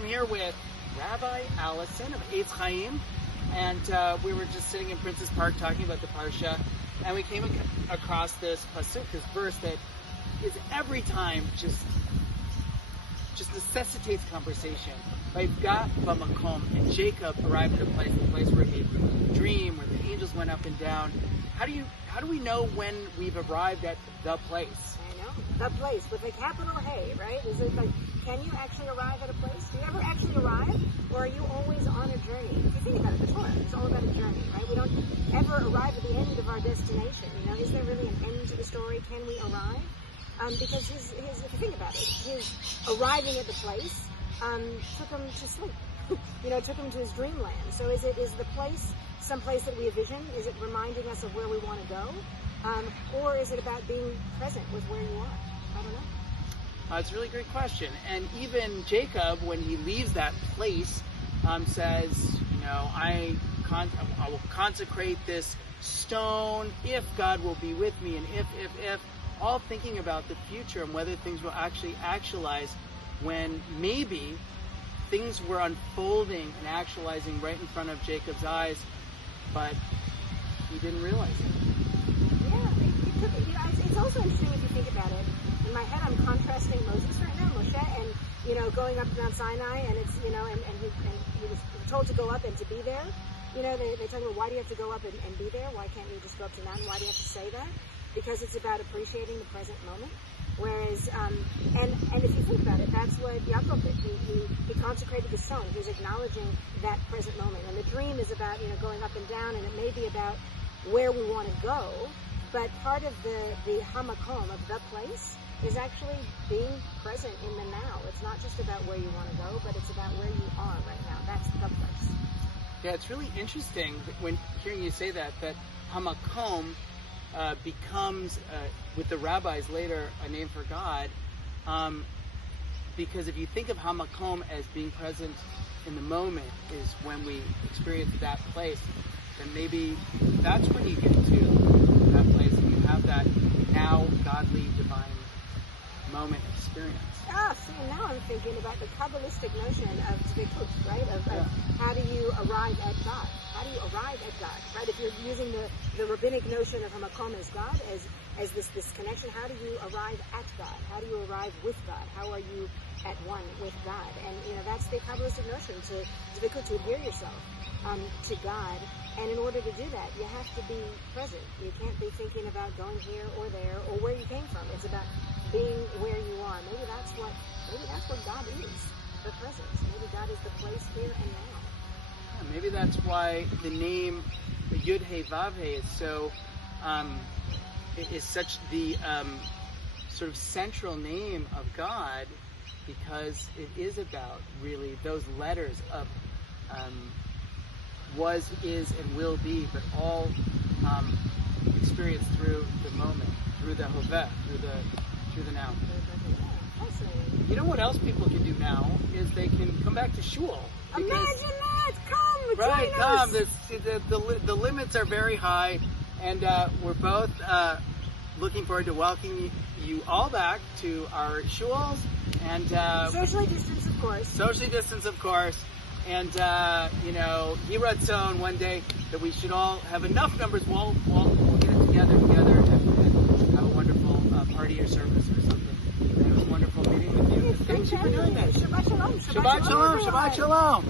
I'm here with Rabbi Allison of Eitz Chaim, and we were just sitting in Princess Park talking about the Parsha, and we came across this pasuk, this verse that is every time just necessitates conversation. Right? God b'makom, and Jacob arrived at a place where he had a dream, where the angels went up and down. How do we know when we've arrived at the place? I know, the place with a capital A, right? Is it like, can you actually arrive at a place? Do you ever actually arrive, or are you always on a journey? If you think about it, the Torah is all about a journey, right? We don't ever arrive at the end of our destination. You know, is there really an end to the story? Can we arrive? Because his, if you think about it, his arriving at the place took him to sleep. Took him to his dreamland. So is the place some place that we envision? Is it reminding us of where we want to go? Or is it about being present with where you are? I don't know. It's a really great question. And even Jacob, when he leaves that place, says, I will consecrate this stone if God will be with me, and if, all thinking about the future and whether things will actually actualize when maybe things were unfolding and actualizing right in front of Jacob's eyes, but he didn't realize it. Yeah, it's also interesting if you think about it. In my head, I'm contrasting Moses right now, Moshe, and going up to Mount Sinai, and it's and he was told to go up and to be there. They talk about, why do you have to go up and be there? Why can't you just go up to the mountain? Why do you have to say that? Because it's about appreciating the present moment. Whereas, and if you think about it, that's what Yaakov did. He consecrated the stone. He's acknowledging that present moment. And the dream is about, going up and down, and it may be about where we want to go, but part of the hamakom, of the place, is actually being present in the now. It's not just about where you want to go, but it's about where you are right now. That's the place. Yeah, it's really interesting when hearing you say that hamakom becomes, with the rabbis later, a name for God, because if you think of hamakom as being present in the moment is when we experience that place, then maybe that's when you get to that place and you have that now godly, divine moment experience. See, now I'm thinking about the Kabbalistic notion of tzvikut, right? Of how do you arrive at God? How do you arrive at God, right? If you're using the rabbinic notion of hamakom as God, as this connection, how do you arrive at God? How do you arrive with God? How are you at one with God? And, that's the Kabbalistic notion, to adhere yourself to God. And in order to do that, you have to be present. You can't be thinking about going here or there or where you came from. It's about being where you are. Maybe that's what God is, the presence. Maybe God is the place here and now. Yeah, maybe that's why the name Yud He Vav He is so is such the sort of central name of God, because it is about really those letters of was, is, and will be, but all experienced through the moment, through the hoveh, through the now. You know what else people can do now is they can come back to shul. Imagine that! Come, right? Join us. Come. The limits are very high, and we're both looking forward to welcoming you all back to our shuls and socially distanced, of course. Socially distanced, of course. And, Yiratzon one day that we should all have enough numbers, we'll get it together and have a wonderful party or service or something. It was wonderful meeting with you. Thank you for doing that. Shabbat shalom. Shabbat shalom. Shabbat shalom.